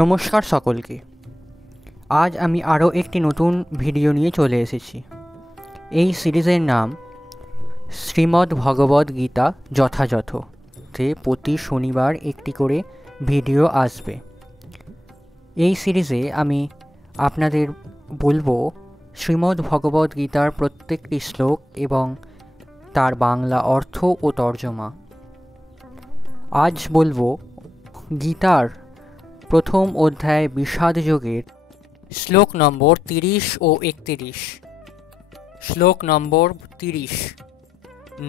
নমস্কার সকলকে। আজ আমি আরও একটি নতুন ভিডিও নিয়ে চলে এসেছি। এই সিরিজের নাম শ্রীমদ্ ভগবদ্ গীতা যথাযথ, যে প্রতি শনিবার একটি করে ভিডিও আসবে। এই সিরিজে আমি আপনাদের বলবো শ্রীমদ্ ভগবদ্ গীতার প্রত্যেকটি শ্লোক এবং তার বাংলা অর্থ ও তর্জমা। আজ বলবো গীতার প্রথম অধ্যায় বিষাদ যোগের শ্লোক নম্বর 30 ও 31। শ্লোক নম্বর 30।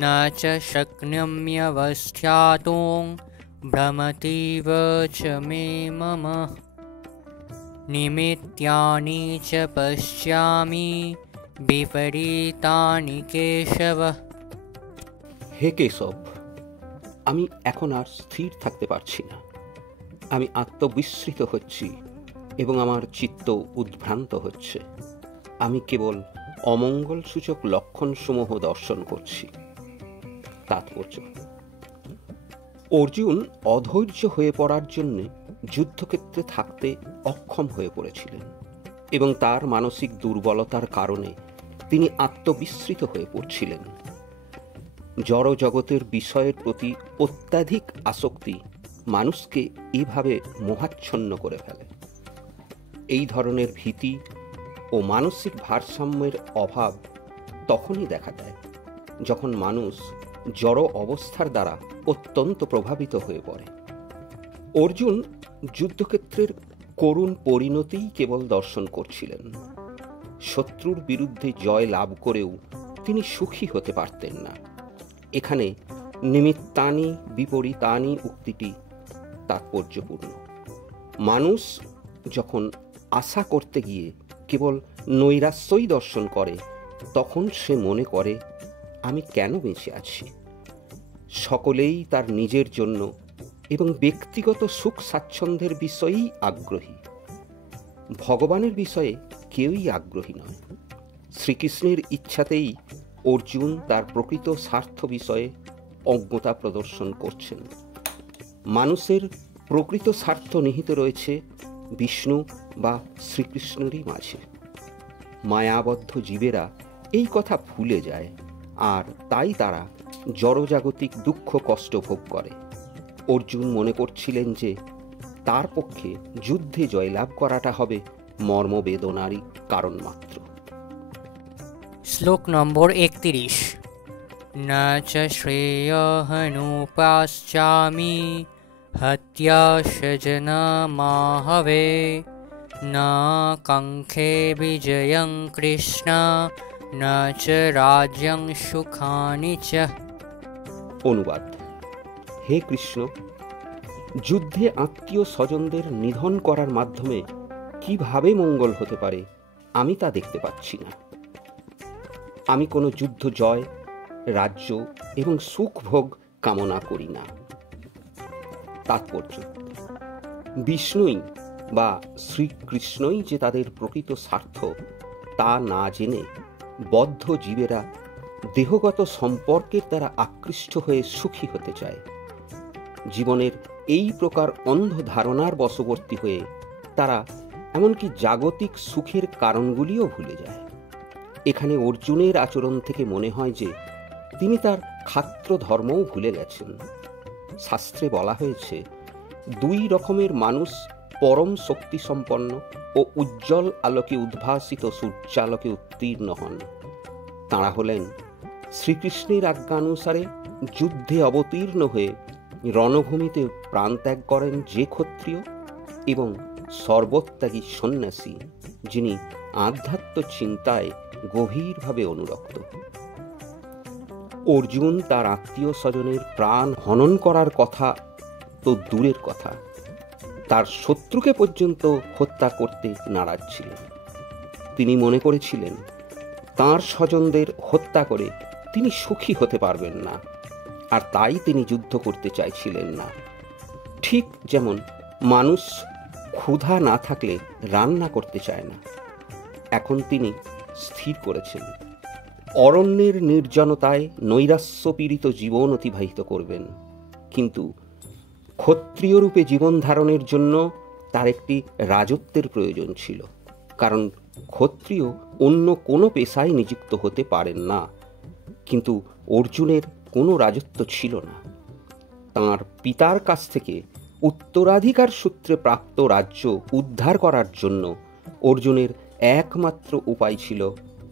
না চ শক্নুম্যবস্থাতুং ভ্রমতীব চ মে মম নিমিত্যানি চ পশ্যামি বিপরীতানি কেশব। হে কেশব, আমি এখন আর স্থির থাকতে পারছি না। আমি আত্মবিস্মৃত হচ্ছি এবং আমার চিত্ত উদ্ভ্রান্ত হচ্ছে। আমি কেবল অমঙ্গলসূচক লক্ষণসমূহ দর্শন করছি। তাৎপর্য: অর্জুন অধৈর্য হয়ে পড়ার জন্য যুদ্ধক্ষেত্রে থাকতে অক্ষম হয়ে পড়েছিলেন এবং তার মানসিক দুর্বলতার কারণে তিনি আত্মবিস্মৃত হয়ে পড়ছিলেন। জড় জগতের বিষয়ের প্রতি অত্যাধিক আসক্তি মানুষকে এভাবে মোহাচ্ছন্ন করে ফেলে। এই ধরনের ভীতি ও মানসিক ভারসাম্যের অভাব তখনই দেখা দেয় যখন মানুষ জড় অবস্থার দ্বারা অত্যন্ত প্রভাবিত হয়ে পড়ে। অর্জুন যুদ্ধক্ষেত্রের করুণ পরিণতিই কেবল দর্শন করছিলেন। শত্রুর বিরুদ্ধে জয় লাভ করেও তিনি সুখী হতে পারতেন না। এখানে নিমিত্তানি বিপরীতানি উক্তিটি তাৎপর্যপূর্ণ। মানুষ যখন আশা করতে গিয়ে কেবল নৈরাশ্যই দর্শন করে, তখন সে মনে করে আমি কেন বেঁচে আছি। সকলেই তার নিজের জন্য এবং ব্যক্তিগত সুখ স্বাচ্ছন্দ্যের বিষয়েই আগ্রহী। ভগবানের বিষয়ে কেউই আগ্রহী নয়। শ্রীকৃষ্ণের ইচ্ছাতেই অর্জুন তার প্রকৃত স্বার্থ বিষয়ে অজ্ঞতা প্রদর্শন করছেন। মানুষের প্রকৃত স্বার্থ নিহিত রয়েছে বিষ্ণু বা শ্রীকৃষ্ণেরই মাঝে। মায়াবদ্ধ জীবেরা এই কথা ভুলে যায়, আর তাই তারা জড়জাগতিক দুঃখ কষ্ট ভোগ করে। অর্জুন মনে করছিলেন যে তার পক্ষে যুদ্ধে জয়লাভ করাটা হবে মর্মবেদনারই কারণ মাত্র। শ্লোক নম্বর 31। না চ শ্রেয়হনুপাশ্চামি হত্যা স্বজনমাহবে না কাঙ্ক্ষে বিজয়ং কৃষ্ণ না চ রাজ্যং সুখানি চ। অনুবাদ: হে কৃষ্ণ, যুদ্ধে আত্মীয় স্বজনদের নিধন করার মাধ্যমে কিভাবে মঙ্গল হতে পারে আমি তা দেখতে পাচ্ছি না। আমি কোনো যুদ্ধ জয়, রাজ্য এবং সুখ ভোগ কামনা করি না। তাৎপর্য: বিষ্ণুই বা শ্রীকৃষ্ণই যে তাদের প্রকৃত স্বার্থ তা না জেনে বদ্ধ জীবেরা দেহগত সম্পর্কের দ্বারা আকৃষ্ট হয়ে সুখী হতে চায়। জীবনের এই প্রকার অন্ধ ধারণার বশবর্তী হয়ে তারা এমনকি জাগতিক সুখের কারণগুলিও ভুলে যায়। এখানে অর্জুনের আচরণ থেকে মনে হয় যে তিনি তার ক্ষাত্র ধর্মও ভুলে গেছেন। শাস্ত্রে বলা হয়েছে, দুই রকমের মানুষ পরম শক্তি সম্পন্ন ও উজ্জ্বল আলোকে উদ্ভাসিত সূর্যালোকে উত্তীর্ণ হন। তাঁরা হলেন শ্রীকৃষ্ণের আজ্ঞানুসারে যুদ্ধে অবতীর্ণ হয়ে রণভূমিতে প্রাণত্যাগ করেন যে ক্ষত্রিয়, এবং সর্বত্যাগী সন্ন্যাসী যিনি আধ্যাত্ম চিন্তায় গভীরভাবে অনুরক্ত। অর্জুন তার আত্মীয় স্বজনের প্রাণ হনন করার কথা তো দূরের কথা, তার শত্রুকে পর্যন্ত হত্যা করতে নারাজ ছিলেন। তিনি মনে করেছিলেন তাঁর স্বজনদের হত্যা করে তিনি সুখী হতে পারবেন না, আর তাই তিনি যুদ্ধ করতে চাইছিলেন না। ঠিক যেমন মানুষ ক্ষুধা না থাকলে রান্না করতে চায় না। এখন তিনি স্থির করেছেন অরণ্যের নির্জনতায় নৈরাশ্যপীড়িত জীবন অতিবাহিত করবেন, কিন্তু ক্ষত্রিয় রূপে জীবন ধারণের জন্য তার একটি রাজত্বের প্রয়োজন ছিল, কারণ ক্ষত্রিয় অন্য কোনো পেশায় নিযুক্ত হতে পারেন না। কিন্তু অর্জুনের কোনো রাজত্ব ছিল না। তাঁর পিতার কাছ থেকে উত্তরাধিকার সূত্রে প্রাপ্ত রাজ্য উদ্ধার করার জন্য অর্জুনের একমাত্র উপায় ছিল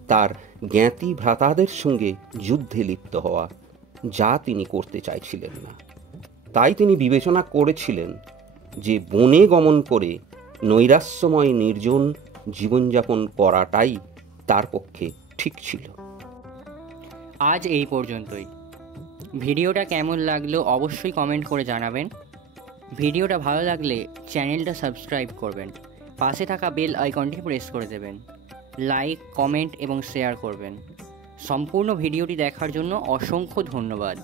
তার জ্ঞাতি ভ্রাতাদের সঙ্গে যুদ্ধে লিপ্ত হওয়া, যা তিনি করতে চাইছিলেন না। তাই তিনি বিবেচনা করেছিলেন যে বনে গমন করে নৈরাশ্যময় নির্জন জীবনযাপন করাটাই তার পক্ষে ঠিক ছিল। আজ এই পর্যন্তই। ভিডিওটা কেমন লাগলো অবশ্যই কমেন্ট করে জানাবেন। ভিডিওটা ভালো লাগলে চ্যানেলটা সাবস্ক্রাইব করবেন, পাশে থাকা বেল আইকনটি প্রেস করে দেবেন, লাইক, কমেন্ট এবং শেয়ার করবেন। সম্পূর্ণ ভিডিওটি দেখার জন্য অসংখ্য ধন্যবাদ।